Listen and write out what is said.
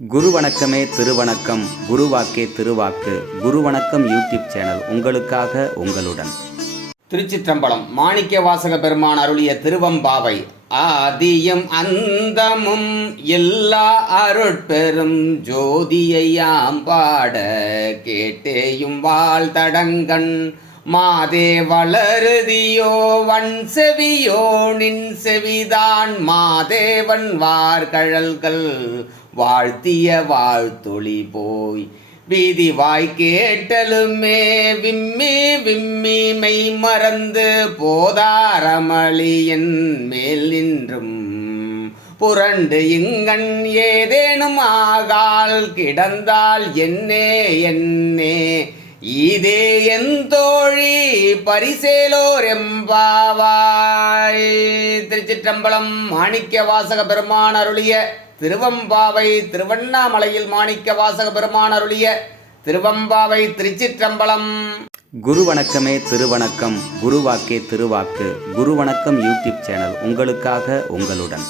குரு வணக்கமே திருவணக்கம், குருவாக்கே திருவாக்கு. குரு வணக்கம் YouTube channel உங்களுக்காக உங்களுடன். திருச்சிற்றம்பலம். மாணிக்க வாசக பெருமான் அருளிய திருவம்பாவை. ஆதியும் அந்தமும் எல்லா அருட்பெரும் ஜோதியையாம் பாட கேட்டேயும் வாழ்த்தடங்கண் மாதே வளருதியோ வன் செவியோ நின் செவிதான் மாதேவன் வார்கழல்கள் வாழ்த்திய வாழ்த்தொளி போய் வீதி வாய் கேட்டலுமே விம்மி விம்மி மெய் மறந்து போதாரமளியின் மேல் நின்றும் புரண்டு இங்கண் ஏதேனும் ஆகால் கிடந்தால் என்னே இதே என் தோழி பரிசேலோர் எம்பாவாய். திருச்சிற்றம்பலம். மாணிக்க வாசக பெருமான் அருளிய திருவம்பாவை. திருவண்ணாமலையில் மாணிக்க வாசக பெருமான் அருளிய திருவம்பாவை. திருச்சிற்றம்பலம். குரு வணக்கமே திருவணக்கம், குருவாக்கே திருவாக்கு. குரு வணக்கம் யூடியூப் சேனல் உங்களுக்காக உங்களுடன்.